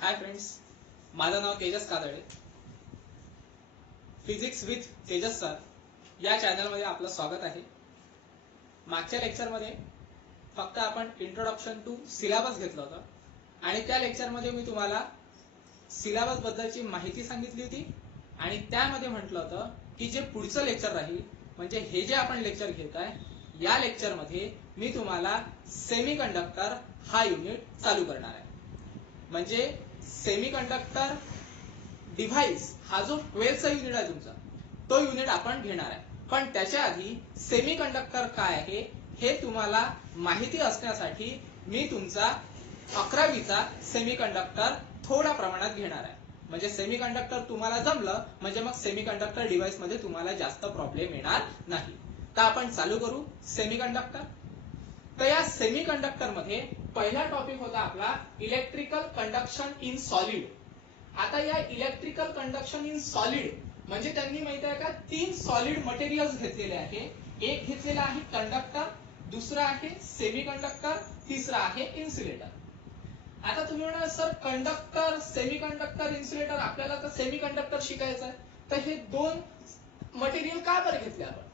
हाय friends, माझं नाव Tejas Kadale. Physics with Tejas sir या चॅनलमध्ये आपलं स्वागत आहे. मागच्या लेक्चरमध्ये फक्त आपण इंट्रोडक्शन टू सिलेबस घेतलं होतं आणि त्या लेक्चरमध्ये मी तुम्हाला सिलेबस बद्दलची माहिती सांगितली होती आणि त्यामध्ये म्हटलं होतं की जे पुढचं लेक्चर राहील म्हणजे हे जे आपण लेक्चर घेत आहे या लेक्चरमध्ये मी तुम्हाला सेमीकंडक्टर हा युनिट चालू करणार आहे. म्हणजे सेमीकंडक्टर डिव्हाइस हा जो 12th चा युनिट आहे तुमचा तो युनिट आपण घेणार आहे. पण त्याच्या आधी सेमीकंडक्टर काय आहे हे तुम्हाला माहिती असण्यासाठी मी तुमचा 11वीचा सेमीकंडक्टर थोड्या प्रमाणात घेणार आहे. म्हणजे सेमीकंडक्टर तुम्हाला जमलं म्हणजे मग सेमीकंडक्टर डिव्हाइस मध्ये तुम्हाला जास्त प्रॉब्लेम येणार नाही. तर आपण चालू करू सेमीकंडक्टर. तर या सेमीकंडक्टर मध्ये पहिला टॉपिक होता आपला इलेक्ट्रिकल कंडक्शन इन सॉलिड. आता या इलेक्ट्रिकल कंडक्शन इन सॉलिड म्हणजे त्यांनी माहिती आहे का 3 सॉलिड मटेरियल्स घेतलेले आहे. एक घेतलेला आहे कंडक्टर, दुसरा आहे सेमीकंडक्टर, तिसरा आहे इन्सुलेटर. आता तुम्ही म्हणाल सर कंडक्टर, सेमीकंडक्टर, इन्सुलेटर आपल्याला तर सेमीकंडक्टर शिकायचं आहे तर हे 2 मटेरियल का बरं घेतले आपण?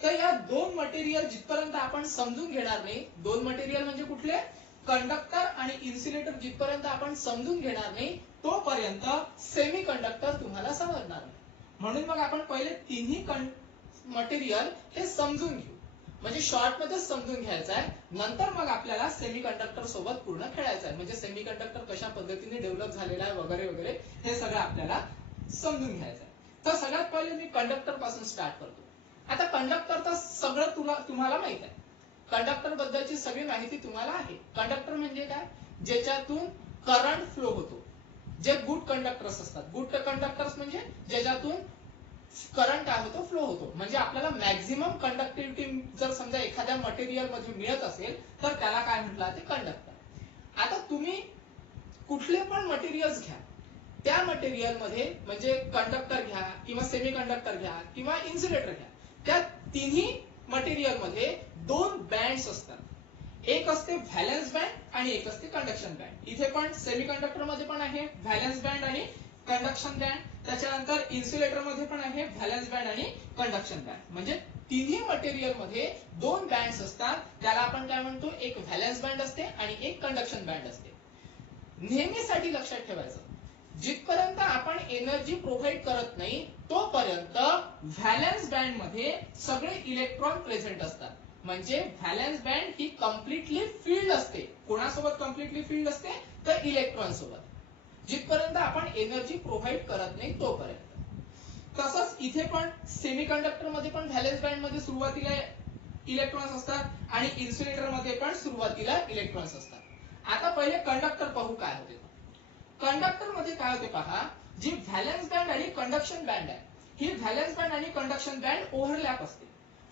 तर या 2 मटेरियल जिथपर्यंत आपण समजून घेणार नाही, 2 मटेरियल म्हणजे कुठले कंडक्टर आणि इन्सुलेटर जिथपर्यंत आपण समजून घेणार नाही तोपर्यंत सेमीकंडक्टर तुम्हाला समजणार नाही. म्हणून मग आपण पहिले तिन्ही मटेरियल हे समजून घेऊ. म्हणजे शॉर्ट मध्ये समजून घ्यायचं आहे, नंतर मग आपल्याला सेमीकंडक्टर सोबत पूर्ण खेळायचं आहे. म्हणजे सेमीकंडक्टर कशा पद्धतीने डेव्हलप झालेला आहे वगैरे वगैरे हे सगळं आपल्याला समजून घ्यायचं आहे. तर सगळ्यात पहिले मी कंडक्टर पासून स्टार्ट करतो. आता कंडक्टरचं सगळं तुम्हाला माहित आहे. कंडक्टर बद्दलची सगळी माहिती तुम्हाला आहे. कंडक्टर म्हणजे काय? ज्याच्यातून करंट फ्लो होतो. जे गुड कंडक्टर्स असतात. गुड कंडक्टर्स म्हणजे ज्याच्यातून करंट काय होतो, फ्लो होतो. म्हणजे आपल्याला मॅक्झिमम कंडक्टिव्हिटी जर समजा एखाद्या मटेरियल मध्ये मिळत असेल तर त्याला काय म्हटलं जाते, कंडक्टर. आता तुम्ही कुठले पण मटेरियल्स घ्या, त्या मटेरियल मध्ये म्हणजे कंडक्टर घ्या किंवा सेमीकंडक्टर घ्या किंवा इन्सुलेटर घ्या, त्या तिन्ही मटेरियल मध्ये 2 बँड्स असतात. एक असते व्हॅलेन्स बँड आणि एक असते कंडक्शन बँड. इथे पण सेमीकंडक्टर मध्ये पण आहे व्हॅलेन्स बँड आणि कंडक्शन बँड. त्याच्यानंतर इन्सुलेटर मध्ये पण आहे व्हॅलेन्स बँड आणि कंडक्शन बँड. म्हणजे तिन्ही मटेरियल मध्ये 2 बँड्स असतात. त्याला आपण काय म्हणतो, एक व्हॅलेन्स बँड असते आणि एक कंडक्शन बँड असते. नेहमीसाठी लक्षात ठेवायचं, जिथपर्यंत आपण एनर्जी प्रोव्हाइड करत नाही तोपर्यंत व्हॅलेन्स बँड मध्ये सगळे इलेक्ट्रॉन प्रेझेंट असतात. म्हणजे व्हॅलेन्स बँड ही कम्प्लिटली फिल्ड असते. कोणासोबत कम्प्लिटली फिल्ड असते, तर इलेक्ट्रॉन सोबत, जिथपर्यंत आपण एनर्जी प्रोव्हाइड करत नाही तोपर्यंत. तसंच इथे पण सेमीकंडक्टर मध्ये पण व्हॅलेन्स बँड मध्ये सुरुवातीला इलेक्ट्रॉन्स असतात आणि इन्सुलेटर मध्ये पण सुरुवातीला इलेक्ट्रॉन्स असतात. आता पहिले कंडक्टर पाहू काय होते. कंडक्टर मध्ये काय होते पहा, जी व्हॅलेन्स बँड आणि कंडक्शन बँड आहे ही व्हॅलेन्स बँड आणि कंडक्शन बँड ओव्हरलॅप असते.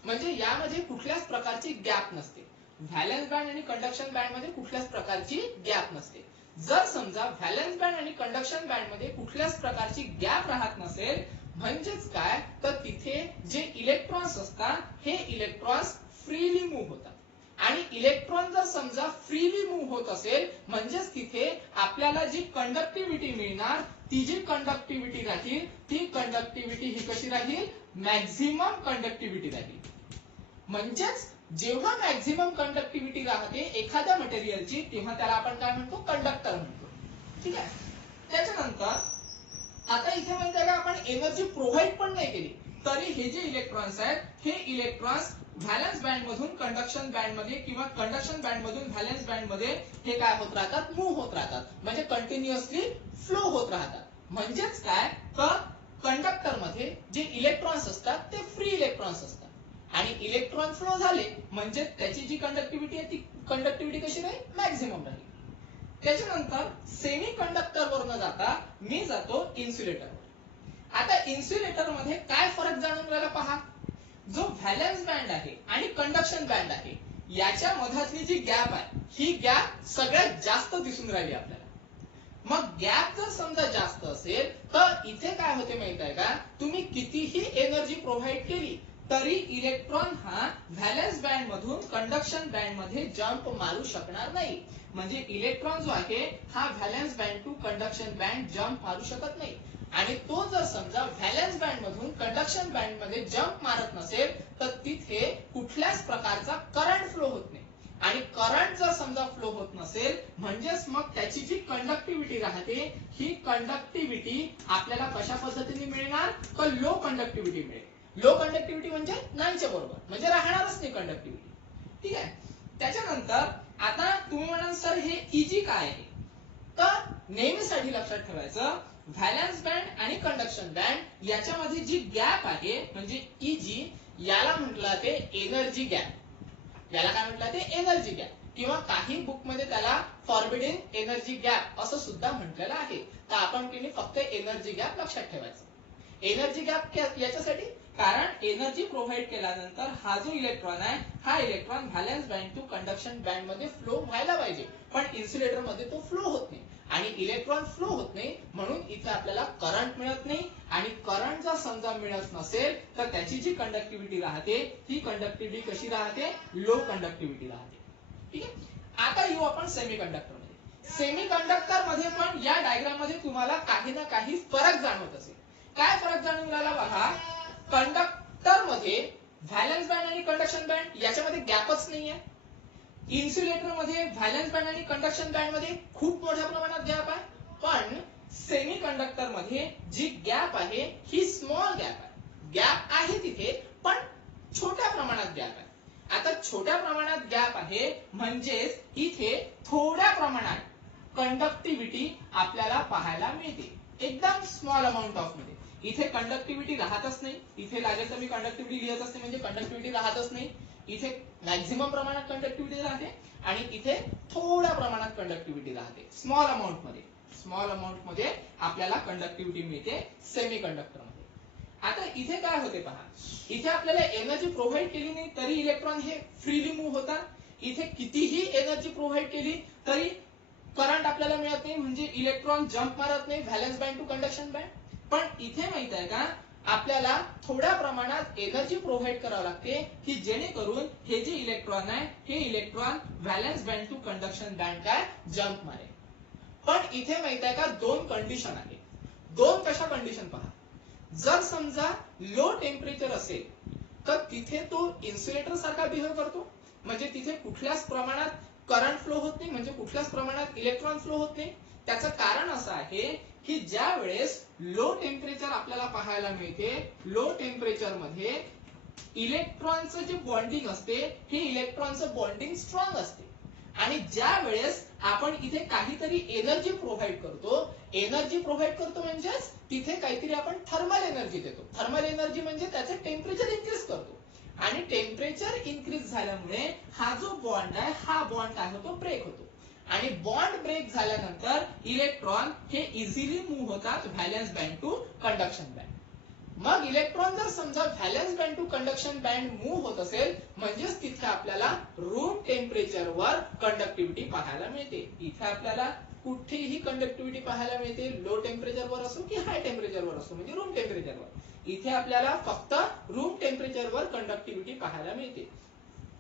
म्हणजे यामध्ये कुठल्याच प्रकारची गॅप नसते. व्हॅलेन्स बँड आणि कंडक्शन बँड मध्ये कुठल्याच प्रकारची गॅप नसते. जर समजा व्हॅलेन्स बँड आणि कंडक्शन बँड मध्ये कुठल्याच प्रकारची गॅप राहत नसेल म्हणजेच काय, तर तिथे जे इलेक्ट्रॉन्स असतात हे इलेक्ट्रॉन्स फ्रीली मूव्ह होतात. आणि इलेक्ट्रॉन जर समजा फ्रीली मूव्ह होत असेल म्हणजेच तिथे आपल्याला जी कंडक्टिव्हिटी मिळणार ती जी कंडक्टिव्हिटी राहील ती कंडक्टिव्हिटी ही कशी राहील, मॅक्झिमम कंडक्टिव्हिटी राहील. म्हणजेच जेव्हा मॅक्झिमम कंडक्टिव्हिटी राहते एखाद्या मटेरियलची तेव्हा त्याला आपण काय म्हणतो, कंडक्टर म्हणतो. ठीक आहे. त्याच्यानंतर आता इथे माहिती आहे का आपण एनर्जी प्रोव्हाइड पण नाही केली तरी हे जे इलेक्ट्रॉन्स आहेत हे इलेक्ट्रॉन्स व्हॅलेन्स बँड मधून कंडक्शन बँड मध्ये किंवा कंडक्शन बँड मधून व्हॅलेन्स बँड मध्ये हे काय होत राहतात, मूव्ह होत राहतात. म्हणजे कंटिन्युअसली फ्लो होत राहतात. म्हणजेच काय, तर कंडक्टर मध्ये जे इलेक्ट्रॉन्स असतात ते फ्री इलेक्ट्रॉन्स असतात आणि इलेक्ट्रॉन फ्लो झाले म्हणजे त्याची जी कंडक्टिव्हिटी आहे ती कंडक्टिव्हिटी कशी राहील, मॅक्झिमम राहील. त्याच्यानंतर सेमीकंडक्टर वरनं जाता मी जातो इन्सुलेटर. आता इन्सुलेटर मध्ये काय फरक जाणून घ्यायला पहा, जो व्हॅलेन्स बँड आहे आणि कंडक्शन बँड आहे याच्या मधातली जी गॅप आहे ही गॅप सगळ्यात जास्त दिसून राहिली आपल्याला. मग गॅप जर समजा जास्त असेल तर इथे काय होते माहित आहे का, तुम्ही कितीही एनर्जी प्रोव्हाइड केली तरी इलेक्ट्रॉन हा व्हॅलेन्स बँड मधून कंडक्शन बँड मध्ये जंप मारू शकणार नाही. म्हणजे इलेक्ट्रॉन जो आहे हा valence band to conduction band jump मारू शकत नाही. आणि तो जर समजा व्हॅलेन्स बँड मधून कंडक्शन बँड मध्ये जम्प मारत नसेल तर तिथे कुठल्याच प्रकारचा करंट फ्लो होत नाही. आणि करंट जर समजा फ्लो होत नसेल म्हणजेच मग त्याची जी कंडक्टिव्हिटी राहते ही कंडक्टिव्हिटी आपल्याला कशा पद्धतीने मिळणार तर लो कंडक्टिव्हिटी मिळेल. लो कंडक्टिव्हिटी म्हणजे नाहीच्या बरोबर, म्हणजे राहणारच नाही कंडक्टिव्हिटी. ठीक आहे. त्याच्यानंतर आता तुम्ही म्हणाल सर हे इजी काय आहे, तर नेहमीसाठी लक्षात ठेवायचं व्हॅलेन्स बँड आणि कंडक्शन बँड याच्यामध्ये जी गॅप आहे म्हणजे इजी, याला म्हटलं ते एनर्जी गॅप. याला काय म्हटलं ते एनर्जी गॅप, किंवा काही बुक मध्ये त्याला फॉरबिडन एनर्जी गॅप असं सुद्धा म्हटलेलं आहे. तर आपण की फक्त एनर्जी गॅप लक्षात ठेवायचं. एनर्जी गॅप याच्यासाठी कारण एनर्जी प्रोव्हाइड केल्यानंतर हा जो इलेक्ट्रॉन आहे हा electron valence band to conduction band मध्ये फ्लो व्हायला पाहिजे, पण इन्सुलेटर मध्ये तो फ्लो होत नाही. आणि इलेक्ट्रॉन फ्लो होत नाही म्हणून इथे आपल्याला करंट मिळत नाही. आणि करंट जर समजा मिळत नसेल तर त्याची जी कंडक्टिव्हिटी राहते ती कंडक्टिव्हिटी कशी राहते, लो कंडक्टिव्हिटी राहते. ठीक आहे. आता येऊ आपण सेमीकंडक्टर मध्ये. सेमीकंडक्टर मध्ये पण या डायग्राम मध्ये तुम्हाला काही ना काही फरक जाणवत असेल. काय फरक जाणून राहिला बघा, कंडक्टर मध्ये व्हॅलेन्स बँड आणि कंडक्शन बँड याच्यामध्ये गॅपच नाहीये. इन्सुलेटर मध्ये व्हॅलेन्स बँड आणि कंडक्शन बँड मध्ये खूप मोठ्या प्रमाणात गॅप आहे. पण सेमीकंडक्टर मध्ये जी गॅप आहे ही स्मॉल गॅप आहे. गॅप आहे तिथे पण छोट्या प्रमाणात गॅप आहे. आता छोट्या प्रमाणात गॅप आहे म्हणजेच इथे थोड्या प्रमाणात कंडक्टिव्हिटी आपल्याला पाहायला मिळते, एकदम स्मॉल अमाउंट ऑफ मध्ये. इथे कंडक्टिव्हिटी राहतच नाही. इथे लागेल तर मी कंडक्टिव्हिटी लिहत असते म्हणजे कंडक्टिव्हिटी राहतच नाही. इथे मॅक्झिमम प्रमाणात कंडक्टिव्हिटी राहते आणि इथे थोड्या प्रमाणात कंडक्टिव्हिटी राहते, स्मॉल अमाउंट मध्ये. स्मॉल अमाउंट मध्ये आपल्याला कंडक्टिव्हिटी मिळते सेमीकंडक्टर मध्ये. आता इथे काय होते पहा, इथे आपल्याला एनर्जी प्रोव्हाइड केली नाही तरी इलेक्ट्रॉन हे फ्रीली मूव्ह होतात. इथे कितीही एनर्जी प्रोव्हाइड केली तरी करंट आपल्याला मिळत नाही म्हणजे इलेक्ट्रॉन जम्प मारत नाही valence band to conduction band. पण इथे माहित आहे का आपल्याला थोड्या प्रमाणात एनर्जी प्रोव्हाइड करावं लागते की जेणेकरून हे जे इलेक्ट्रॉन आहे हे electron valence band to conduction band काय जम्प मारेल. पण इथे माहित आहे का दोन कंडिशन आहे. दोन कशा कंडिशन पहा, जर समजा लो टेम्परेचर असेल तर तिथे तो इन्सुलेटर सारखा बिहेव करतो, म्हणजे तिथे कुठल्याच प्रमाणात करंट फ्लो होत नाही, म्हणजे कुठल्याच प्रमाणात इलेक्ट्रॉन फ्लो होत नाही. त्याचं कारण असं आहे की ज्या वेळेस लो टेम्परेचर आपल्याला पाहायला मिळते, लो टेम्परेचर मध्ये इलेक्ट्रॉनचं जे बॉन्डिंग असते हे इलेक्ट्रॉनचं बॉन्डिंग स्ट्रॉंग असते. आणि ज्या वेळेस आपण इथे काहीतरी एनर्जी प्रोव्हाइड करतो, एनर्जी प्रोव्हाइड करतो म्हणजेच तिथे काहीतरी आपण थर्मल एनर्जी देतो. थर्मल एनर्जी म्हणजे त्याचे टेम्परेचर इन्क्रीज करतो. आणि टेम्परेचर इन्क्रीज झाल्यामुळे हा जो बॉन्ड आहे हा बॉन्ड काय होतो, ब्रेक होतो. आणि बॉन्ड ब्रेक झाल्यानंतर इलेक्ट्रॉन हे इझिली मूव्ह होतात valence band to conduction band. मग इलेक्ट्रॉन जर समजा valence band to conduction band move होत असेल म्हणजेच तिथे आपल्याला रूम टेम्परेचरवर कंडक्टिव्हिटी पाहायला मिळते. इथे आपल्याला कुठेही कंडक्टिव्हिटी पाहायला मिळते, लो टेम्परेचरवर असो की हाय टेम्परेचरवर असो म्हणजे रूम टेम्परेचरवर. इथे आपल्याला फक्त रूम टेम्परेचरवर कंडक्टिव्हिटी पाहायला मिळते.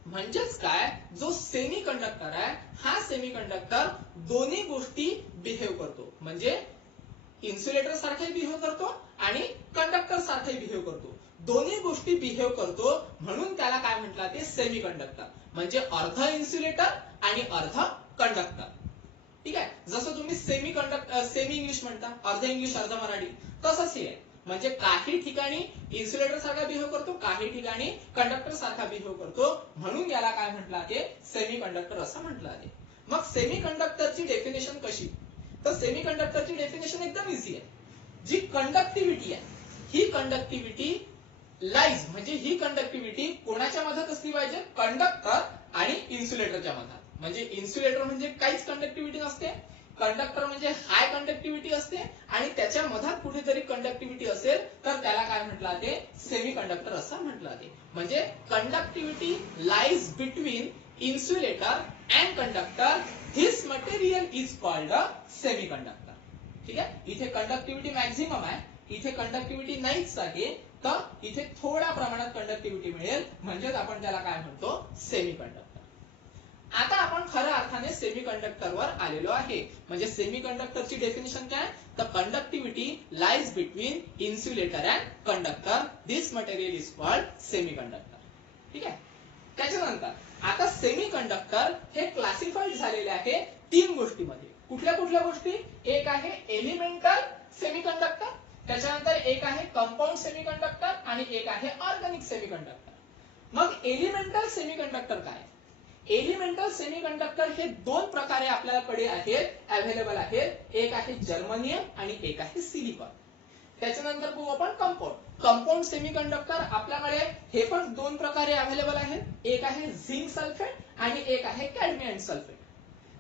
म्हणजेच काय, जो सेमी कंडक्टर आहे हा सेमी कंडक्टर दोन्ही गोष्टी बिहेव करतो, म्हणजे इन्सुलेटर सारखाही बिहेव करतो आणि कंडक्टर सारखाही बिहेव करतो. दोन्ही गोष्टी बिहेव करतो म्हणून त्याला काय म्हटलं ते सेमी कंडक्टर, म्हणजे अर्ध इन्सुलेटर आणि अर्ध कंडक्टर. ठीक आहे. जसं तुम्ही सेमी कंडक्टर सेमी इंग्लिश म्हणता, अर्ध इंग्लिश अर्ध मराठी, तसंच हे आहे. म्हणजे काही ठिकाणी इन्सुलेटर सारखा बिहेव करतो, काही ठिकाणी कंडक्टर सारखा बिहेव करतो म्हणून याला काय म्हटलं ते सेमी कंडक्टर असं म्हटलं आहे. मग सेमी कंडक्टरची डेफिनेशन कशी, तर सेमी कंडक्टरची डेफिनेशन एकदम इझी आहे. जी कंडक्टिव्हिटी आहे ही कंडक्टिव्हिटी लाईज, म्हणजे ही कंडक्टिव्हिटी कोणाच्या मधात असली पाहिजे, कंडक्टर आणि इन्सुलेटरच्या मधात. म्हणजे इन्सुलेटर म्हणजे काहीच कंडक्टिव्हिटी नसते, कंडक्टर म्हणजे हाय कंडक्टिव्हिटी असते आणि त्याच्या मधात कुठेतरी कंडक्टिव्हिटी असेल तर त्याला काय म्हटलं ते सेमी कंडक्टर असं म्हटलं ते. म्हणजे conductivity lies between insulator and conductor, this material is called a semi conductor. ठीक आहे. इथे कंडक्टिव्हिटी मॅक्झिमम आहे, इथे कंडक्टिव्हिटी नाहीच आहे, तर इथे थोड्या प्रमाणात कंडक्टिव्हिटी मिळेल म्हणजेच आपण त्याला काय म्हणतो सेमी कंडक्टर. आता आपण खऱ्या अर्थाने सेमीकंडक्टरवर आलेलो आहे. म्हणजे सेमीकंडक्टरची डेफिनेशन काय? The conductivity lies between insulator and conductor. This material is called semiconductor. ठीक आहे. त्याच्यानंतर आता सेमीकंडक्टर हे क्लासिफाईड झालेले आहे तीन गोष्टीमध्ये. कुठल्या कुठल्या गोष्टी? एक आहे एलिमेंटल सेमीकंडक्टर, त्याच्यानंतर एक आहे कंपाऊंड सेमीकंडक्टर आणि एक आहे ऑर्गॅनिक सेमीकंडक्टर. मग एलिमेंटल सेमीकंडक्टर काय? एलिमेंटल सेमीकंडक्टर हे दोन प्रकारे आपल्याकडे आहेत, अवेलेबल आहेत. एक आहे जर्मनियम आणि एक आहे सिलिकॉन. त्याच्यानंतर बघू आपण कंपाऊंड. कंपाऊंड सेमीकंडक्टर आपल्याकडे हे पण दोन प्रकारे अवेलेबल आहेत. एक आहे झिंक सल्फेट आणि एक आहे कॅडमियम सल्फेट.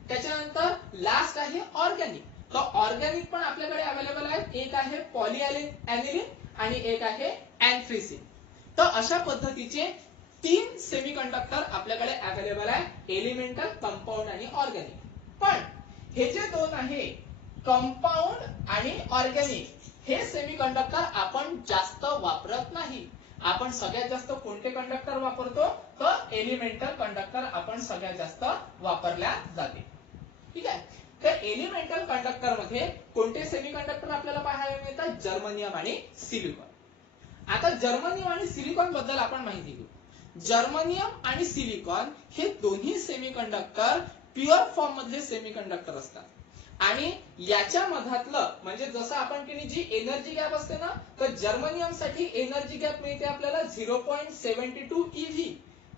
त्याच्यानंतर लास्ट आहे ऑर्गॅनिक. तर ऑर्गॅनिक पण आपल्याकडे अवेलेबल आहेत. एक आहे पॉलीएनिलीन आणि एक आहे अँथ्रासिन. तर अशा पद्धतीचे तीन सेमीकंडक्टर आपल्याकडे अवेलेबल आहे, एलिमेंटल, कंपाऊंड आणि ऑर्गॅनिक. पण हे जे दोन आहे कंपाऊंड आणि ऑर्गॅनिक, हे सेमीकंडक्टर आपण जास्त वापरत नाही. आपण सगळ्यात जास्त कोणते कंडक्टर वापरतो? तर एलिमेंटल कंडक्टर आपण सगळ्यात जास्त वापरल्या जाते. ठीक आहे. तर एलिमेंटल कंडक्टर मध्ये कोणते सेमीकंडक्टर आपल्याला पाहायला मिळतात? जर्मनियम आणि सिलिकॉन. आता जर्मनियम आणि सिलिकॉन बद्दल आपण माहिती घेऊ. जर्मनियम आणि सिलिकॉन हे दोन्ही सेमीकंडक्टर प्युअर फॉर्म मधले सेमीकंडक्टर असतात. आणि याच्या मधातलं म्हणजे जसं आपण की जी एनर्जी गॅप असते ना, तर जर्मनियम साठी एनर्जी गॅप मिळते आपल्याला 0.72 eV.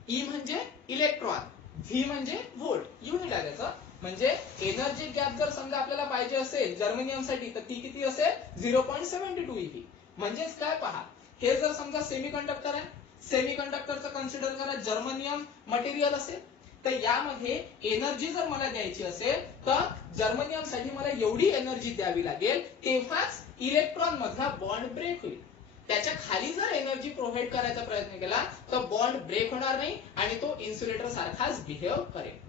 ई म्हणजे इलेक्ट्रॉन, व्ही म्हणजे व्होल्ट, युनिट आहे त्याचं. म्हणजे एनर्जी गॅप जर समजा आपल्याला पाहिजे असेल जर्मनियम साठी तर ती किती असेल? 0.72 eV. म्हणजेच काय पहा, हे जर समजा सेमीकंडक्टर आहे, सेमीकंडक्टरचं कन्सिडर करा जर्मनियम मटेरियल असेल, तर यामध्ये एनर्जी जर मला द्यायची असेल तर जर्मनियम साठी मला एवढी एनर्जी द्यावी लागेल, तेव्हाच इलेक्ट्रॉन मधला बॉन्ड ब्रेक होईल. त्याच्या खाली जर एनर्जी प्रोव्हाइड करायचा प्रयत्न केला तर बॉन्ड ब्रेक होणार नाही आणि तो इन्सुलेटर सारखाच बिहेव करेल.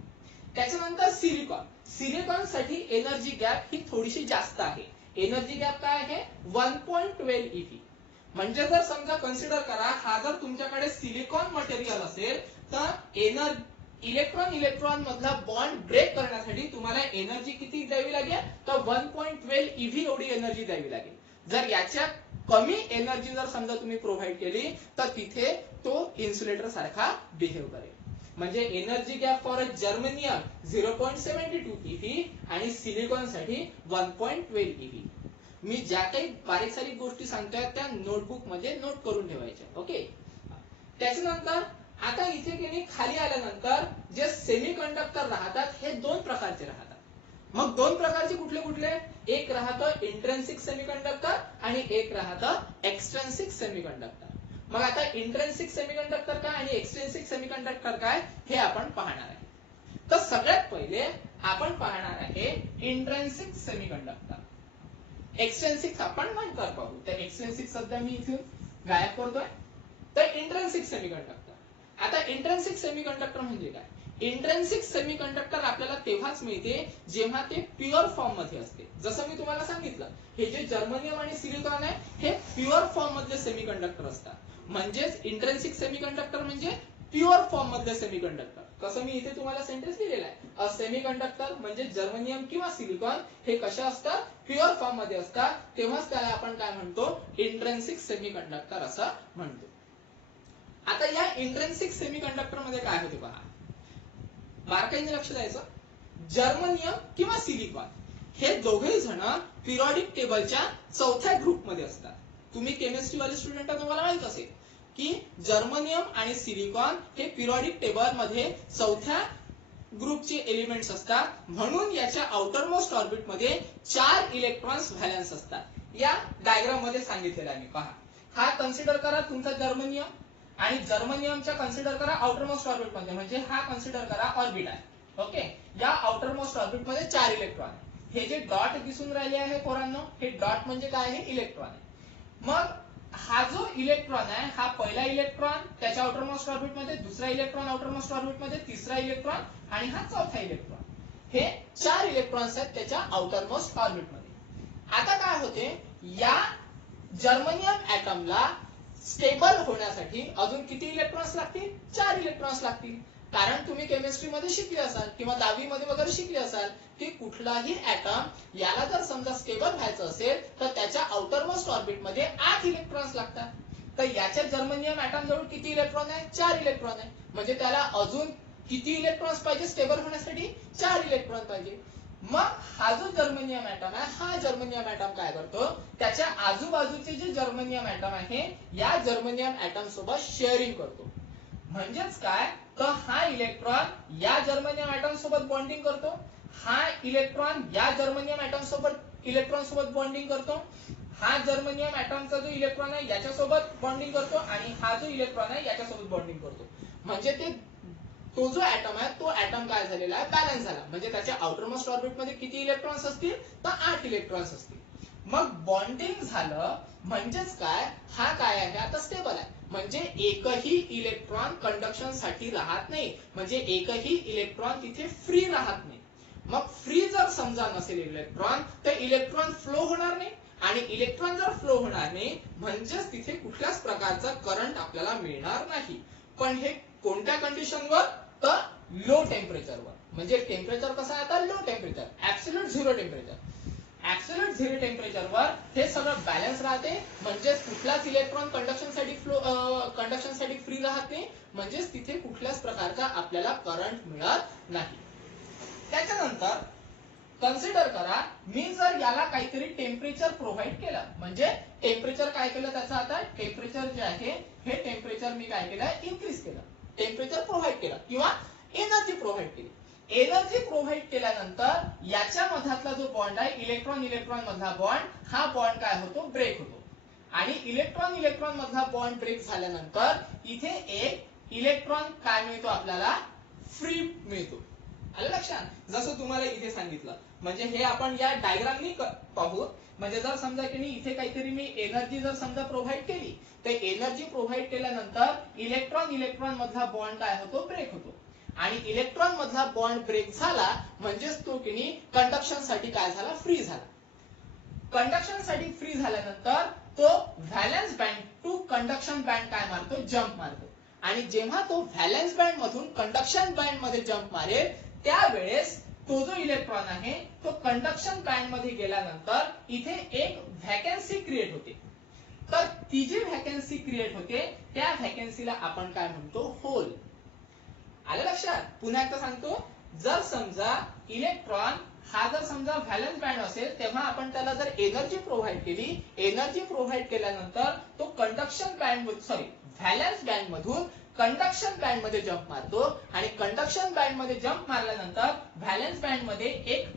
त्याच्यानंतर सिलिकॉन. सिलिकॉन साठी एनर्जी गॅप ही थोडीशी जास्त आहे. एनर्जी गॅप काय आहे? 1.12 eV. म्हणजे जर समजा कन्सिडर करा, हा जर तुमच्याकडे सिलिकॉन मटेरियल असेल तर इलेक्ट्रॉन मधला बॉन्ड ब्रेक करण्यासाठी तुम्हाला एनर्जी किती द्यावी लागेल? तर 1.12 eV एवढी एनर्जी द्यावी लागेल. जर याच्या कमी एनर्जी जर समजा तुम्ही प्रोव्हाइड केली तर तिथे तो इन्सुलेटर सारखा बिहेव करेल. म्हणजे energy gap for germanium 0.72 eV आणि सिलिकॉन साठी 1.12 eV. मी ज्या काही बारीक सारीक गोष्टी सांगतोय त्या नोटबुक मध्ये नोट करून ठेवायच्या. ओके. त्याच्यानंतर आता इथे की खाली आल्यानंतर जे सेमीकंडक्टर राहतात हे दोन प्रकारचे राहतात. मग दोन प्रकारचे कुठले कुठले? एक राहतं इंट्रिन्सिक सेमीकंडक्टर आणि एक राहतं एक्सट्रिन्सिक सेमीकंडक्टर. मग आता इंट्रिन्सिक सेमीकंडक्टर काय आणि एक्सट्रिन्सिक सेमीकंडक्टर काय हे आपण पाहणार आहे. तर सगळ्यात पहिले आपण पाहणार आहे इंट्रिन्सिक सेमीकंडक्टर. एक्सट्रिन्सिक आपण नंतर पाहू. तर एक्सट्रिन्सिक सध्या मी इथून गायब करतोय. तर इंट्रिन्सिक सेमीकंडक्टर. आता इंट्रिन्सिक सेमीकंडक्टर म्हणजे काय? इंट्रिन्सिक सेमीकंडक्टर आपल्याला तेव्हाच मिळते जेव्हा ते प्युअर फॉर्म मध्ये असते. जसं मी तुम्हाला सांगितलं, हे जे जर्मनियम आणि सिलिकॉन आहे हे प्युअर फॉर्म मधले सेमीकंडक्टर असतात. म्हणजेच इंट्रिन्सिक सेमीकंडक्टर म्हणजे प्युअर फॉर्म मधले सेमीकंडक्टर. कसं मी इथे तुम्हाला सेंटेन्स दिलेला आहे, अ सेमीकंडक्टर म्हणजे जर्मनियम किंवा सिलिकॉन हे कशा असतात? प्युअर फॉर्म मध्ये असतात. तेव्हाच त्याला आपण काय म्हणतो? इंट्रिन्सिक सेमीकंडक्टर असं म्हणतो. आता या इंट्रिन्सिक सेमीकंडक्टर मध्ये काय होते पहा, बारकाईने लक्ष द्यायचं. जर्मनियम किंवा सिलिकॉन हे दोघेही जण पिरियडिक टेबलच्या चौथ्या ग्रुप मध्ये असतात. तुम्ही केमिस्ट्री वाले स्टुडंट तुम्हाला माहित असेल की जर्मनियम आणि सिलिकॉन हे पिरियडिक टेबल मध्ये चौथ्या ग्रुपचे एलिमेंट्स असतात. म्हणून याच्या आउटर मोस्ट ऑर्बिट मध्ये 4 इलेक्ट्रॉन्स व्हॅलेन्स असतात. या डायग्राम मध्ये सांगितलेलं आहे. पहा, हा कन्सिडर करा तुमचा जर्मनियम आणि जर्मनियमच्या कन्सिडर करा आउटर मोस्ट ऑर्बिट मध्ये, म्हणजे हा कन्सिडर करा ऑर्बिट आहे. ओके. या आउटर मोस्ट ऑर्बिट मध्ये 4 इलेक्ट्रॉन आहे. हे जे डॉट दिसून राहिले आहे पोरांनो, हे डॉट म्हणजे काय आहे? इलेक्ट्रॉन आहे. मग हा जो इलेक्ट्रॉन आहे हा पहिला इलेक्ट्रॉन त्याच्या आउटर मोस्ट ऑर्बिट मध्ये, दुसरा इलेक्ट्रॉन आउटर मोस्ट ऑर्बिट मध्ये, तिसरा इलेक्ट्रॉन आणि हा चौथा इलेक्ट्रॉन. हे 4 इलेक्ट्रॉन्स आहेत त्याच्या आउटर मोस्ट ऑर्बिट मध्ये. आता काय होते, या जर्मनियम ऍटमला स्टेबल होण्यासाठी अजून किती इलेक्ट्रॉन्स लागतील? 4 इलेक्ट्रॉन्स लागतील. कारण तुम्ही केमिस्ट्रीमध्ये शिकले असाल किंवा 10वी मध्ये वगैरे शिकले असाल की कुठलाही ऍटम याला जर समजा स्टेबल व्हायचं असेल तर त्याच्या आउटरमोस्ट ऑर्बिटमध्ये 8 इलेक्ट्रॉन्स लागतात. तर याच्या जर्मेनियम ऍटम जवळ किती इलेक्ट्रॉन आहे? 4 इलेक्ट्रॉन आहे. म्हणजे त्याला अजून किती इलेक्ट्रॉन्स पाहिजे स्टेबल होण्यासाठी? 4 इलेक्ट्रॉन पाहिजे. मग हा जो जर्मेनियम ऍटम आहे, हा जर्मेनियम ऍटम काय करतो? त्याच्या आजूबाजूचे जे जर्मेनियम ऍटम आहे या जर्मेनियम ऍटम सोबत शेअरिंग करतो. म्हणजेच काय, तर हा इलेक्ट्रॉन या जर्मेनियम ऍटम सोबत बॉन्डिंग करतो, हा इलेक्ट्रॉन या जर्मेनियम ऍटम सोबत बॉन्डिंग करतो, हा जर्मेनियम ऍटमचा जो इलेक्ट्रॉन आहे याच्यासोबत बॉन्डिंग करतो आणि हा जो इलेक्ट्रॉन आहे याच्यासोबत बॉन्डिंग करतो. म्हणजे तो जो ऍटम आहे तो ऍटम काय झालेला आहे? बॅलन्स झाला. म्हणजे त्याच्या आउटरमोस्ट ऑर्बिट मध्ये किती इलेक्ट्रॉन्स असतील? तर 8 इलेक्ट्रॉन्स असतील. मग बॉन्डिंग झालं म्हणजेच काय, हा काय आहे? आता स्टेबल आहे. म्हणजे एकही इलेक्ट्रॉन कंडक्शन साठी राहत नाही, म्हणजे एकही इलेक्ट्रॉन तिथे फ्री राहत नाही. मग फ्री जर समजा नसेल इलेक्ट्रॉन तर इलेक्ट्रॉन फ्लो होणार नाही, आणि इलेक्ट्रॉन जर फ्लो होणार नाही म्हणजेच तिथे कुठल्याच प्रकारचा करंट आपल्याला मिळणार नाही. पण हे कोणत्या कंडिशनवर? तर लो टेम्परेचरवर. म्हणजे टेम्परेचर कसं आहे आता? Low temperature, absolute zero temperature. Absolute zero टेम्परेचरवर हे सगळं बॅलन्स राहते, म्हणजेच कुठलाच इलेक्ट्रॉन कंडक्शनसाठी फ्री राहत नाही, म्हणजेच तिथे कुठल्याच प्रकारचा आपल्याला करंट मिळत नाही. त्याच्यानंतर कन्सिडर करा, मी जर याला काहीतरी टेम्परेचर प्रोव्हाइड केलं, म्हणजे टेम्परेचर काय केलं त्याचं? आता टेम्परेचर जे आहे हे टेम्परेचर मी काय केलं? इन्क्रीज केलं. टेम्परेचर प्रोव्हाइड केलं किंवा एनर्जी प्रोव्हाइड केली. एनर्जी प्रोव्हाइड केल्यानंतर याच्या मधातला जो बॉन्ड आहे, इलेक्ट्रॉन इलेक्ट्रॉन मधला बॉन्ड, हा बॉन्ड काय होतो? ब्रेक होतो. आणि इलेक्ट्रॉन इलेक्ट्रॉन मधला बॉन्ड ब्रेक झाल्यानंतर इथे एक इलेक्ट्रॉन काय मिळतो आपल्याला? फ्री मिळतो. आलं लक्षात? जसं तुम्हाला इथे सांगितलं. म्हणजे हे आपण या डायग्रामनी पाहू. म्हणजे जर समजा की इथे काहीतरी मी एनर्जी जर समजा प्रोव्हाइड केली, तर एनर्जी प्रोव्हाइड केल्यानंतर इलेक्ट्रॉन इलेक्ट्रॉन मधला बॉन्ड काय होतो? ब्रेक होतो. आणि इलेक्ट्रॉन मधला बॉन्ड ब्रेक झाला म्हणजेच तो की कंडक्शन साठी काय झाला? फ्री झाला. कंडक्शन साठी फ्री झाल्यानंतर तो valence band to conduction band काय मारतो? जम्प मारतो. आणि जेव्हा तो व्हॅलेन्स बँड मधून कंडक्शन बँड मध्ये जम्प मारेल त्यावेळेस तो जो इलेक्ट्रॉन आहे तो कंडक्शन बँड मध्ये गेल्यानंतर इथे एक व्हॅकन्सी क्रिएट होते. तर ती जी व्हॅकन्सी क्रिएट होते त्या व्हॅकन्सीला आपण काय म्हणतो? होल. आलं लक्षात? पुन्हा एकदा सांगतो, जर समजा इलेक्ट्रॉन हा जर समजा व्हॅलेन्स बँड असेल तेव्हा आपण त्याला जर एनर्जी प्रोव्हाइड केली, एनर्जी प्रोव्हाइड केल्यानंतर तो कंडक्शन बँड व्हॅलेन्स बँड मधून कंडक्शन बँड मध्ये जम्प मारतो, आणि कंडक्शन बँड मध्ये जम्प मारल्यानंतर व्हॅलेन्स बँड मध्ये एक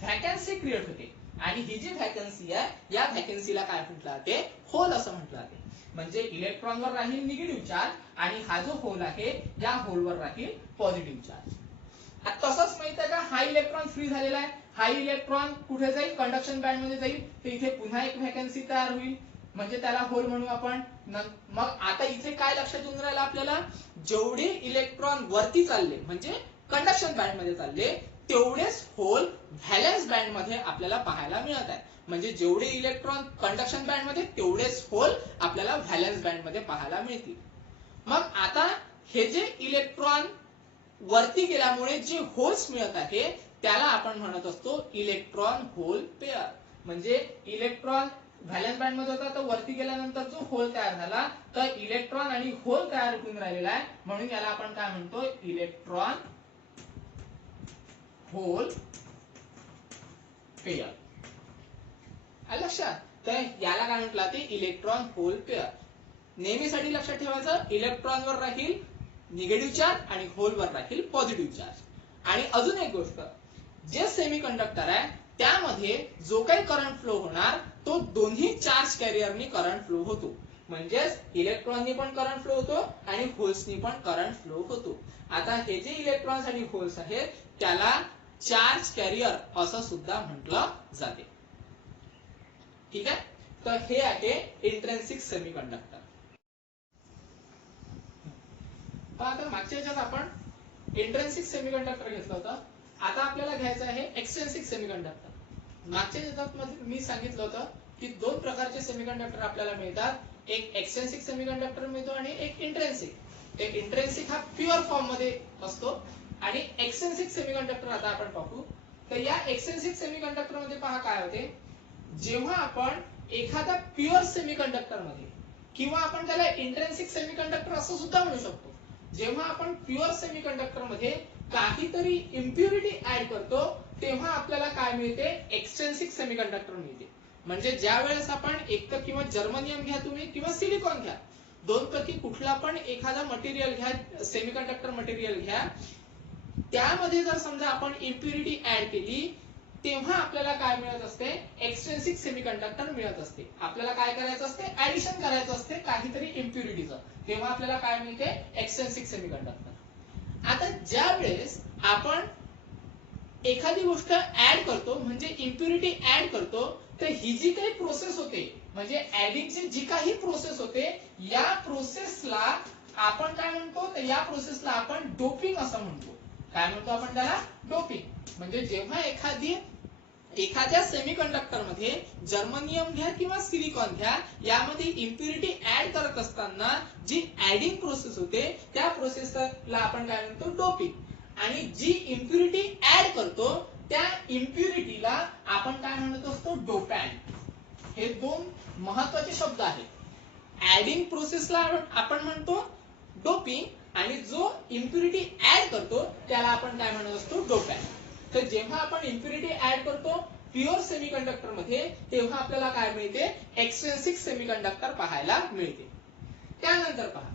व्हॅकन्सी क्रिएट होते. आणि ही जी व्हॅकन्सी आहे या व्हॅकन्सीला काय म्हटलं जाते? होल असं म्हटलं जाते. म्हणजे इलेक्ट्रॉनवर राहील निगेटिव्ह चार्ज आणि हा जो होल आहे या होलवर राहील पॉझिटिव्ह चार्ज. तसंच माहित आहे का, हा इलेक्ट्रॉन फ्री झालेला आहे, हा इलेक्ट्रॉन कुठे जाईल? कंडक्शन बँड मध्ये जाईल. तर इथे पुन्हा एक व्हॅकन्सी तयार होईल, म्हणजे त्याला होल म्हणू आपण. मग आता इथे काय लक्षात येऊन राहिलं आपल्याला? जेवढे इलेक्ट्रॉन वरती चालले म्हणजे कंडक्शन बँड मध्ये चालले तेवढेच होल व्हॅलेन्स बँड मध्ये आपल्याला पाहायला मिळत आहे. म्हणजे जेवढे इलेक्ट्रॉन कंडक्शन बँड मध्ये तेवढेच होल आपल्याला व्हॅलेन्स बँड मध्ये पाहायला मिळतील. मग आता हे जे इलेक्ट्रॉन वरती गेल्यामुळे जे होल्स मिळत आहे त्याला आपण म्हणत असतो इलेक्ट्रॉन होल पेअर. म्हणजे इलेक्ट्रॉन व्हॅलेन्स बँड मध्ये होता तर वरती गेल्यानंतर जो होल तयार झाला तर इलेक्ट्रॉन आणि होल तयार होऊन राहिलेला आहे, म्हणून याला आपण काय म्हणतो? Electron hole pair. लक्षात? तर याला काय म्हटलं ते? Electron hole pair. नेहमीसाठी लक्षात ठेवायचं, इलेक्ट्रॉनवर राहील निगेटिव्ह चार्ज आणि होलवर राहील पॉझिटिव्ह चार्ज. आणि अजून एक गोष्ट, जे सेमीकंडक्टर आहे त्यामध्ये जो काही करंट फ्लो होणार तो दोन्ही चार्ज कॅरियरनी करंट फ्लो होतो. म्हणजेच इलेक्ट्रॉननी पण करंट फ्लो होतो आणि होल्सनी पण करंट फ्लो होतो. आता हे जे इलेक्ट्रॉन्स आणि होल्स आहेत त्याला चार्ज कॅरियर असं सुद्धा म्हटलं जाते. ठीक आहे? तर हे आहे इंट्रिन्सिक सेमीकंडक्टर. आता मागच्या याच्यात आपण इंट्रिन्सिक सेमीकंडक्टर घेतलं होतं, आता आपल्याला घ्यायचं आहे एक्सट्रिन्सिक सेमीकंडक्टर. मागच्या याच्यात मी सांगितलं होतं की दोन प्रकारचे सेमीकंडक्टर आपल्याला मिळतात, एक एक्सट्रिन्सिक सेमीकंडक्टर मिळतो आणि एक इंट्रिन्सिक. इंट्रेन्सिक हा प्युअर फॉर्म मध्ये असतो आणि एक्सट्रिन्सिक सेमीकंडक्टर आता आपण पाहू. तर या एक्सट्रिन्सिक सेमीकंडक्टर मध्ये पहा काय होते, जेव्हा आपण एखादा प्युअर सेमीकंडक्टर मध्ये किंवा आपण त्याला इंट्रेन्सिक सेमीकंडक्टर असं सुद्धा म्हणू शकतो, जेव्हा आपण प्युअर सेमीकंडक्टर मध्ये काहीतरी इम्प्युरिटी ऍड करतो तेव्हा आपल्याला काय मिळते, एक्सट्रिन्सिक सेमीकंडक्टर मिळते. म्हणजे ज्या वेळेस आपण एक तर किंवा जर्मनियम घ्या तुम्ही किंवा सिलिकॉन घ्या, दोन पैकी कुठला पण एखादा मटेरियल घ्या, सेमीकंडक्टर मटेरियल घ्या, त्यामध्ये जर समजा आपण इम्प्युरिटी ऍड केली तेव्हा आपल्याला काय मिळत असते, एक्सट्रिन्सिक सेमीकंडक्टर मिळत असते. आपल्याला काय करायचं असते, ऍडिशन करायचं असते काहीतरी इम्प्युरिटीचं, तेव्हा आपल्याला काय मिळते, एक्सट्रिन्सिक सेमीकंडक्टर. आता ज्या वेळेस आपण एखादी गोष्ट ऍड करतो म्हणजे इम्प्युरिटी ऍड करतो, तर ही जी काही प्रोसेस होते म्हणजे ऍडिंगची जी काही प्रोसेस होते, या प्रोसेसला आपण काय म्हणतो, तर या प्रोसेसला आपण डोपिंग असं म्हणतो. काय म्हणतो आपण त्याला, डोपिंग. म्हणजे जेव्हा एखाद्या सेमीकंडक्टर मध्ये जर्मनियम घ्या किंवा सिलिकॉन घ्या, यामध्ये इम्प्युरिटी ऍड करत असताना जी ऍडिंग प्रोसेस होते त्या प्रोसेसला आपण काय म्हणतो, डोपिंग. आणि जी इम्प्युरिटी ऍड करतो त्या इम्प्युरिटीला आपण काय म्हणत असतो, डोपॅन्ट. हे दोन महत्वाचे शब्द आहेत. ऍडिंग प्रोसेसला आपण म्हणतो डोपिंग आणि जो इम्प्युरिटी ऍड करतो त्याला आपण काय म्हणत असतो, डोपॅन्ट. तर जेव्हा आपण इम्प्युरिटी ऍड करतो प्युअर सेमीकंडक्टर मध्ये तेव्हा आपल्याला काय मिळते, एक्सट्रिन्सिक सेमीकंडक्टर पाहायला मिळते. त्यानंतर पहा,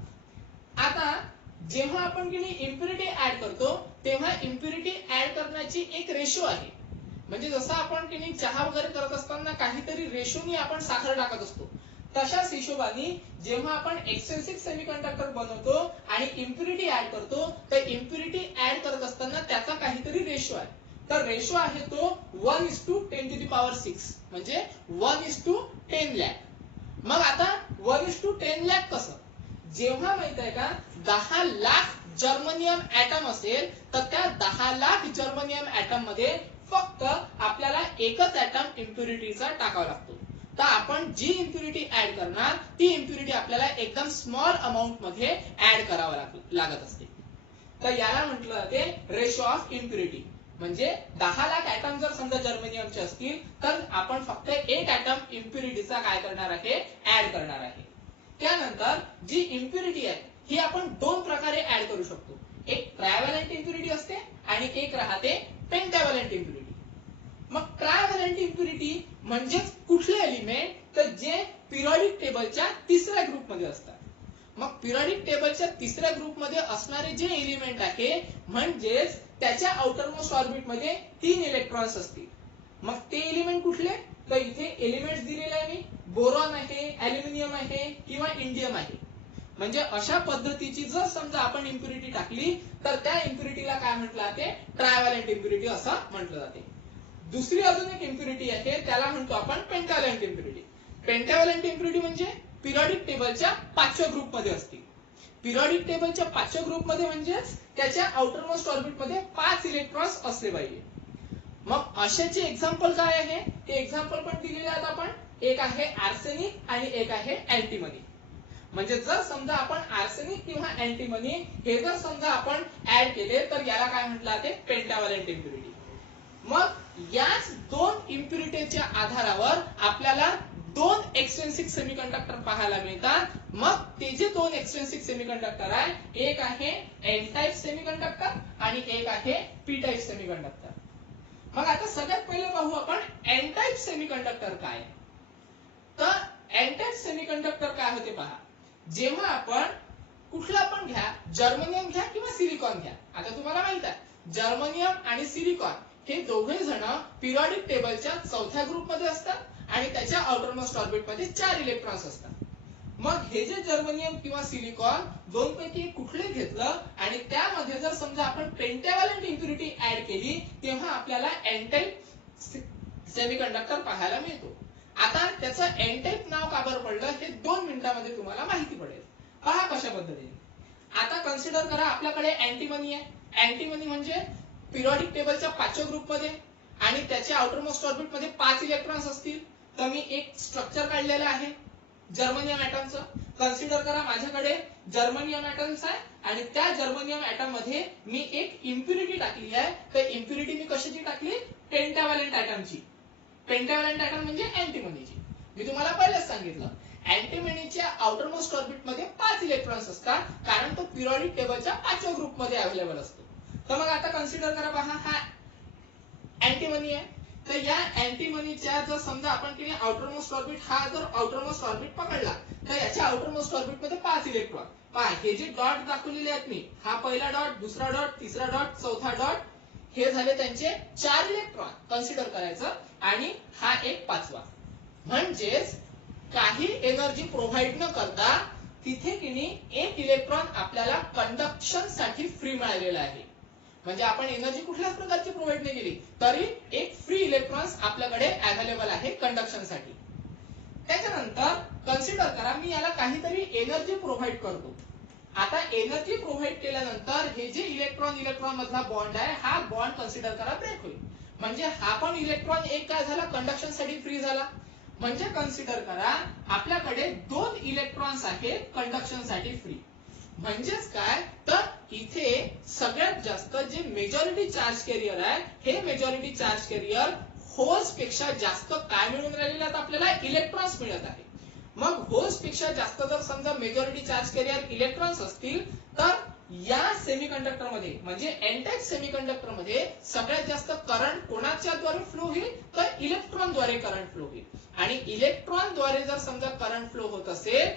आता जेव्हा आपण इम्प्युरिटी ऍड करतो तेव्हा इम्प्युरिटी ऍड करण्याची एक रेशो आहे. म्हणजे जसं आपण चहा वगैरे करत असताना काहीतरी रेशोनी आपण साखर टाकत असतो, तशाच हिशोबाने जेव्हा आपण एक्सट्रिन्सिक सेमीकंडक्टर बनवतो आणि इम्प्युरिटी ऍड करतो, तर इम्प्युरिटी ऍड करत असताना त्याचा काहीतरी रेशो आहे. तर रेशो आहे तो 1:10⁶, म्हणजे 1:10 lakh. मग आता 1:10 lakh कसं, जेव्हा माहित आहे का 10 लाख जर्मनियम ऍटम असेल तर त्या 10 लाख जर्मनियम ऍटम मध्ये फक्त आपल्याला एकच ऍटम इम्प्युरिटीचा टाकावा लागतो. तर आपण जी इम्प्युरिटी ऍड करणार ती इम्प्युरिटी आपल्याला एकदम स्मॉल अमाउंट मध्ये ऍड करावा लागत असते. तर याला म्हटलं जाते रेशो ऑफ इम्प्युरिटी. म्हणजे 10 लाख ऍटम जर समजा जर्मनियमचे असतील तर आपण फक्त एक ऍटम इम्प्युरिटीचा काय करणार आहे, ऍड करणार आहे. त्यानंतर जी इम्प्युरिटी आहे ही आपण दोन प्रकारे ऍड करू शकतो. एक ट्रायव्हॅलेंट इम्प्युरिटी असते आणि एक राहते पेंटाव्हॅलेंट इम्प्युरिटी. मग ट्रायव्हॅलेंट इम्प्युरिटी म्हणजे कुठले एलिमेंट, तर जे पिरियडिक टेबलच्या तिसऱ्या ग्रुपमध्ये असतात. मग पिरियडिक टेबलच्या तिसऱ्या ग्रुपमध्ये असणारे जे एलिमेंट आहे म्हणजेच त्याच्या आउटरमोस्ट ऑर्बिट मध्ये 3 इलेक्ट्रॉन्स असतील. मग ते एलिमेंट कुठले, तर इथे एलिमेंट्स दिलेले आहे मी, बोरॉन आहे, ऍल्युमिनियम आहे किंवा इंडियम आहे. म्हणजे अशा पद्धतीची जर समजा आपण इम्प्युरिटी टाकली तर त्या इम्प्युरिटीला काय म्हटलं जाते, ट्रायव्हॅलेंट इम्प्युरिटी असं म्हटलं जाते. दुसरी अजून एक इम्प्युरिटी आहे त्याला म्हणतो आपण पेंटाव्हॅलेंट इम्प्युरिटी. पेंटाव्हॅलेंट इम्प्युरिटी म्हणजे पिरियडिक टेबलच्या 5व्या ग्रुपमध्ये असते. पिरियडिक टेबलच्या 5व्या ग्रुपमध्ये म्हणजेच त्याच्या आउटरमोस्ट ऑर्बिट मध्ये 5 इलेक्ट्रॉन्स असले पाहिजे. मग अशाचे एक्झाम्पल काय आहे, ते एक्झाम्पल पण दिलेले आहेत आपण. एक आहे आर्सेनिक आणि एक आहे अँटीमनी. म्हणजे जर समजा आपण आर्सेनिक किंवा अँटीमनी हे जर समजा आपण ऍड केले तर याला काय म्हटलं जाते, पेंटाव्हॅलेंट इम्प्युरिटी. मग याच दोन इम्प्युरिटीच्या आधारावर आपल्याला दोन एक्सट्रिन्सिक सेमीकंडक्टर पाहायला मिळतात. मग ते जे दोन एक्सट्रिन्सिक सेमीकंडक्टर आहे, एक आहे एन टाइप सेमीकंडक्टर आणि एक आहे पी टाइप सेमीकंडक्टर. मग आता सगळ्यात पहिले पाहू आपण एन टाइप सेमीकंडक्टर काय. तर एन टाइप सेमीकंडक्टर काय होते पहा, जेव्हा आपण कुठला पण घ्या, जर्मनियम घ्या किंवा सिलिकॉन घ्या. आता तुम्हाला माहित आहे जर्मनियम आणि सिलिकॉन हे दोघे जण पिरियडिक टेबलच्या 4थ्या ग्रुपमध्ये असतात आणि त्याच्या आउटरमोस्ट ऑर्बिट मध्ये 4 इलेक्ट्रॉन्स असतात. मग हे जे जर्मनियम किंवा सिलिकॉन दोन पैकी कुठले घेतलं आणि त्यामध्ये जर समजा आपण पेंटाव्हॅलेंट इम्प्युरिटी ऍड केली तेव्हा आपल्याला एन टाइप सेमीकंडक्टर पाहायला मिळतो. आता त्याचं एन टाइप नाव का बरं पडलं हे 2 मिनिटांमध्ये तुम्हाला माहिती पडेल. पहा कशा पद्धतीने. आता कन्सिडर करा आपल्याकडे अँटीमनी आहे. अँटीमनी म्हणजे पिरियडिक टेबलच्या 5व्या ग्रुपमध्ये आणि त्याच्या आउटरमोस्ट ऑर्बिट मध्ये 5 इलेक्ट्रॉन्स असतील. तर मी एक स्ट्रक्चर काढलेलं आहे जर्मनियम ऍटमचं कन्सिडर करा, माझ्याकडे जर्मनियम ऍटम्स आहे आणि त्या जर्मनियम ऍटम मध्ये मी एक इम्प्युरिटी टाकली आहे. तर इम्प्युरिटी मी कशाची टाकली? पेंटाव्हॅलंट ऍटमची. पेंटाव्हॅलंट ऍटम म्हणजे अँटीमनीची. मी तुम्हाला पहिलेच सांगितलं, अँटीमनीच्या आउटर मोस्ट ऑर्बिट मध्ये 5 इलेक्ट्रॉन्स असतात, कारण तो पिरियॉडिक टेबलच्या 5व्या ग्रुप मध्ये अवेलेबल असतो. तर मग आता कन्सिडर करा पहा, हा अँटीमनी आहे. तर या अँटीमनीच्या जर समजा आपण की आउटर मोस्ट ऑर्बिट, हा जर आउटर मोस्ट ऑर्बिट पकडला तर याच्या आउटर मोस्ट ऑर्बिट मध्ये 5 इलेक्ट्रॉन. पहा हे जे डॉट दाखवलेले आहेत मी, हा पहिला डॉट, दुसरा डॉट, तिसरा डॉट, चौथा डॉट, हे झाले त्यांचे 4 इलेक्ट्रॉन कन्सिडर करायचं आणि हा एक 5वा. म्हणजेच काही एनर्जी प्रोव्हाइड न करता तिथे की नाही 1 इलेक्ट्रॉन आपल्याला कंडक्शन साठी फ्री मिळालेला आहे. म्हणजे आपण एनर्जी कुठल्याच प्रकारची प्रोव्हाइड नाही केली तरी एक फ्री इलेक्ट्रॉन्स आपल्याकडे अवेलेबल आहे कंडक्शन साठी. त्याच्यानंतर कन्सिडर करा, मी याला काहीतरी एनर्जी प्रोव्हाइड करतो. आता एनर्जी प्रोव्हाइड केल्यानंतर हे जे इलेक्ट्रॉन इलेक्ट्रॉन मधला बॉन्ड आहे, हा बॉन्ड कन्सिडर करा ब्रेक होईल. म्हणजे हा पण इलेक्ट्रॉन एक काय झाला? कंडक्शन साठी फ्री झाला. म्हणजे कन्सिडर करा आपल्याकडे 2 इलेक्ट्रॉन्स आहेत कंडक्शन साठी फ्री. म्हणजेच काय? तर इथे सगळ्यात जास्त जे मेजॉरिटी चार्ज कॅरियर आहे, हे मेजॉरिटी चार्ज कॅरियर होल्स पेक्षा जास्त काय मिळून राहिलेले आहेत? आपल्याला इलेक्ट्रॉन्स मिळत आहे. मग होल्स पेक्षा जास्त जर समजा मेजॉरिटी चार्ज कॅरियर इलेक्ट्रॉन्स असतील तर या सेमीकंडक्टर मध्ये म्हणजे एन टाइप सेमीकंडक्टर मध्ये सगळ्यात जास्त करंट कोणाच्या द्वारे फ्लो होईल? तर इलेक्ट्रॉन द्वारे करंट फ्लो होईल. आणि इलेक्ट्रॉन द्वारे जर समजा करंट फ्लो होत असेल,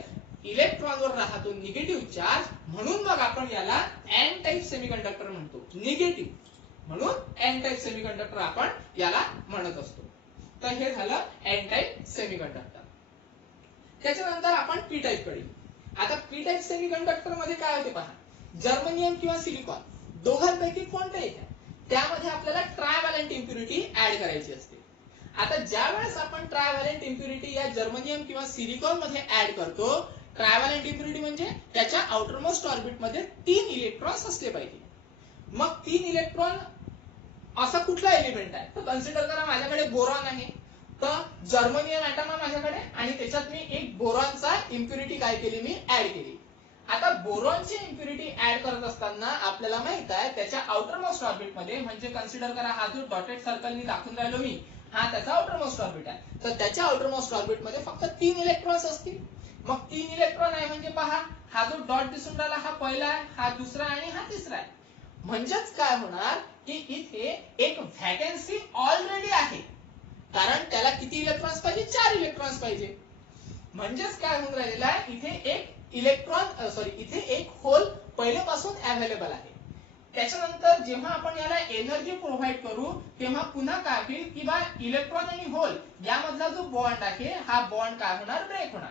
इलेक्ट्रॉनवर राहतो निगेटिव्ह चार्ज, म्हणून मग आपण याला एन टाइप सेमीकंडक्टर म्हणतो. निगेटिव्ह म्हणून एन टाइप सेमीकंडक्टर आपण याला म्हणत असतो. तर हे झालं एन टाइप सेमीकंडक्टर. त्याच्यानंतर आपण पी टाइप कडे. आता पी टाइप सेमीकंडक्टर मध्ये काय होते पहा, जर्मनियम किंवा सिलिकॉन दोघांपैकी कोणतेही घ्या, त्यामध्ये आपल्याला ट्रायव्हॅलेंट इम्प्युरिटी ऍड करायची असते. आता ज्या वेळेस आपण ट्रायव्हॅलेंट इम्प्युरिटी या जर्मनियम किंवा सिलिकॉन मध्ये ऍड करतो, ट्रायव्हॅलेंट इम्प्युरिटी म्हणजे त्याच्या आउटर मोस्ट ऑर्बिट मध्ये 3 इलेक्ट्रॉन्स असले पाहिजे. मग 3 इलेक्ट्रॉन असा कुठला एलिमेंट आहे? तर कन्सिडर करा माझ्याकडे बोरॉन आहे, तर जर्मनियम ऍटम आहे माझ्याकडे आणि त्याच्यात मी एक बोरॉनचा इम्प्युरिटी काय केली? मी ऍड केली. आता बोरॉनची इम्प्युरिटी ऍड करत असताना आपल्याला माहित आहे त्याच्या आउटर मोस्ट ऑर्बिट मध्ये, म्हणजे कन्सिडर करा हा जो डॉटेड सर्कलनी दाखवून राहिलो मी, हा त्याचा आउटर मोस्ट ऑर्बिट आहे. तर त्याच्या आउटर मोस्ट ऑर्बिट मध्ये फक्त 3 इलेक्ट्रॉन्स असतील. मग 3 इलेक्ट्रॉन आहे म्हणजे पहा, हा जो डॉट दिसून राहिला हा पहिला आहे, हा दुसरा आणि हा तिसरा आहे. म्हणजेच काय होणार की इथे एक व्हॅकन्सी ऑलरेडी आहे, कारण त्याला किती इलेक्ट्रॉन्स पाहिजे? 4 इलेक्ट्रॉन्स पाहिजे. म्हणजेच काय होऊन राहिलेला आहे, इथे एक इथे एक होल पहिल्यापासून अवेलेबल आहे. त्याच्यानंतर जेव्हा आपण याला एनर्जी प्रोव्हाइड करू तेव्हा पुन्हा काय होईल की बा इलेक्ट्रॉन आणि होल यामधला जो बॉन्ड आहे, हा बॉन्ड काय होणार? ब्रेक होणार.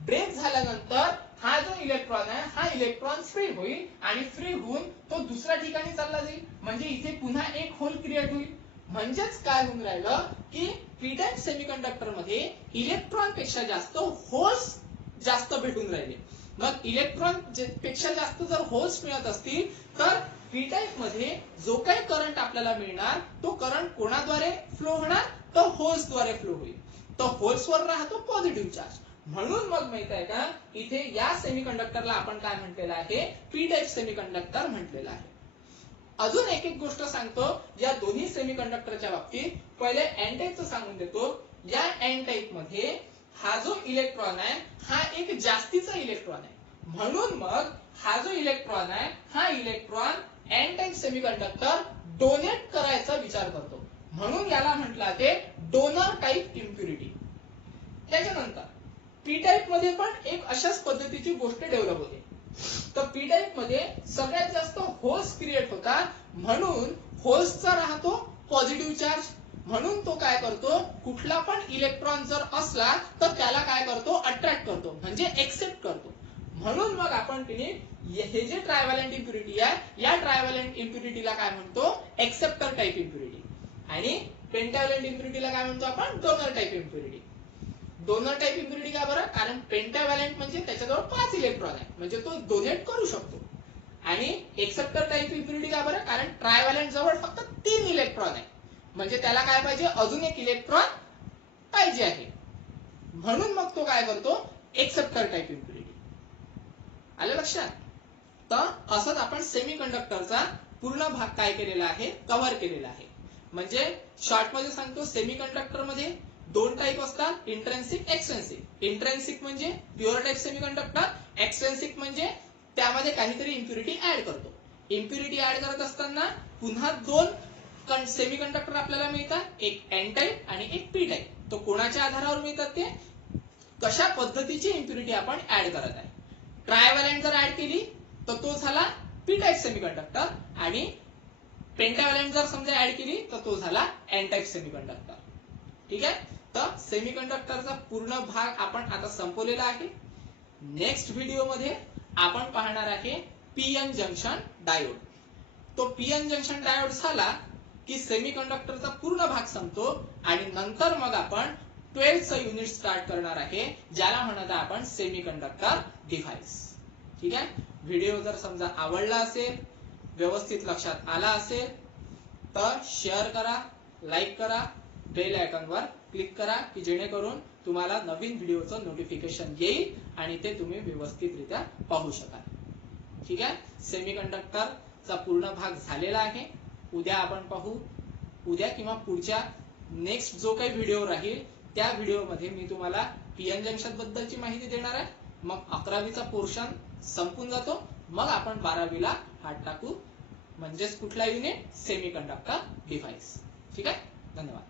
ब्रेक झाल्यानंतर हा जो इलेक्ट्रॉन आहे, हा इलेक्ट्रॉन फ्री होईल आणि फ्री होऊन तो दुसऱ्या ठिकाणी चालला जाईल. म्हणजे इथे पुन्हा एक होल क्रिएट होईल. म्हणजेच काय होऊन राहिलं की पी टाइप सेमीकंडक्टर मध्ये इलेक्ट्रॉन पेक्षा जास्त होल्स जास्त भेटून राहिले. मग इलेक्ट्रॉन पेक्षा जास्त जर होल्स मिळत असतील तर पी टाइप मध्ये जो काही करंट आपल्याला मिळणार तो करंट कोणाद्वारे फ्लो होणार? तर होल्स द्वारे फ्लो होईल. तर होल्सवर राहतो पॉझिटिव्ह चार्ज. म्हणून मग माहित आहे का, इथे या सेमीकंडक्टरला आपण काय म्हटलेलं आहे? पी टाइप सेमीकंडक्टर म्हटलेलं आहे. अजून एक एक गोष्ट सांगतो या दोन्ही सेमीकंडक्टरच्या बाबतीत. पहिले एन टाइपचं सांगून देतो. या एन टाइप मध्ये हा जो इलेक्ट्रॉन आहे, हा एक जास्तीचा इलेक्ट्रॉन आहे. म्हणून मग हा जो इलेक्ट्रॉन आहे, हा electron N type semiconductor donate करायचा विचार करतो. म्हणून याला म्हटलं ते डोनर टाइप इम्प्युरिटी. त्याच्यानंतर पी टाइप मध्ये पण एक अशाच पद्धतीची गोष्ट डेव्हलप होते. तर पी टाइप मध्ये सगळ्यात जास्त होल्स क्रिएट होतात, म्हणून होल्सचा राहतो पॉझिटिव्ह चार्ज. म्हणून तो काय करतो, कुठला पण इलेक्ट्रॉन जर असला तर त्याला काय करतो? अट्रॅक्ट करतो, म्हणजे एक्सेप्ट करतो. म्हणून मग आपण हे जे ट्रायव्हॅलेंट इम्प्युरिटी आहे, या ट्रायव्हॅलेंट इम्प्युरिटीला काय म्हणतो? Acceptor type impurity. आणि पेंटाव्हॅलेंट इम्प्युरिटीला काय म्हणतो आपण? Donor type impurity. Donor type impurity का बरं? कारण पेंटाव्हॅलेंट म्हणजे त्याच्याजवळ 5 इलेक्ट्रॉन आहे, म्हणजे तो डोनेट करू शकतो. आणि एक्सेप्टर टाइप इम्प्युरिटी का बरं? कारण ट्रायव्हॅलेंट जवळ फक्त 3 इलेक्ट्रॉन आहे, म्हणजे त्याला काय पाहिजे? अजून एक इलेक्ट्रॉन पाहिजे आहे. म्हणून मग तो काय करतो? Acceptor type impurity. आलं लक्षात? तर असंच आपण सेमीकंडक्टरचा पूर्ण भाग काय केलेला आहे, कव्हर केलेला आहे. म्हणजे शॉर्ट मध्ये सांगतो, सेमीकंडक्टर मध्ये दोन टाईप असतात, इंट्रेन्सिक, एक्सट्रेन्सिक. इंट्रेन्सिक म्हणजे प्युअर टाईप सेमीकंडक्टर, एक्सट्रेन्सिक म्हणजे त्यामध्ये काहीतरी इम्प्युरिटी ऍड करतो. इम्प्युरिटी ऍड करत असताना पुन्हा दोन सेमीकंडक्टर आपल्याला मिळतात, एक एन टाईप आणि एक पी टाईप. तो कोणाच्या आधारावर मिळतात, ते कशा पद्धतीची इम्प्युरिटी आपण ऍड करत आहे. ट्रायव्हॅलेंट जर ऍड केली तर तो झाला पी टाईप सेमीकंडक्टर, आणि पेंटाव्हॅलेंट जर समजा ऍड केली तर तो झाला एन टाईप सेमीकंडक्टर. ठीक आहे. तर सेमीकंडक्टरचा पूर्ण भाग आपण आता संपवलेला आहे. नेक्स्ट व्हिडिओ मध्ये आपण पाहणार आहे पीएन जंक्शन डायोड. तो पीएन जंक्शन डायोड झाला की सेमीकंडक्टरचा पूर्ण भाग संपतो, आणि नंतर मग आपण 12th युनिट स्टार्ट करणार आहे, ज्याला म्हणत आपण सेमीकंडक्टर डिव्हाइस. ठीक आहे. व्हिडिओ जर समजा आवडला असेल, व्यवस्थित लक्षात आला असेल, तर शेअर करा, लाईक करा, बेल आयकॉनवर क्लिक करा, की जेणेकरून तुम्हाला नवीन व्हिडिओचं नोटिफिकेशन येईल आणि ते तुम्ही व्यवस्थितरित्या पाहू शकाल. ठीक आहे. सेमीकंडक्टरचा पूर्ण भाग झालेला आहे. उद्या आपण पाहू. उद्या किंवा पुढच्या नेक्स्ट जो काही व्हिडिओ राहील त्या व्हिडिओमध्ये मी तुम्हाला पीएन जंक्शन बद्दलची माहिती देणार आहे. मग 11वीचा पोर्शन संपून जातो, मग आपण 12वीला हात टाकू, म्हणजेच कुठला युनिट, सेमीकंडक्टर डिव्हाइस. ठीक आहे. धन्यवाद.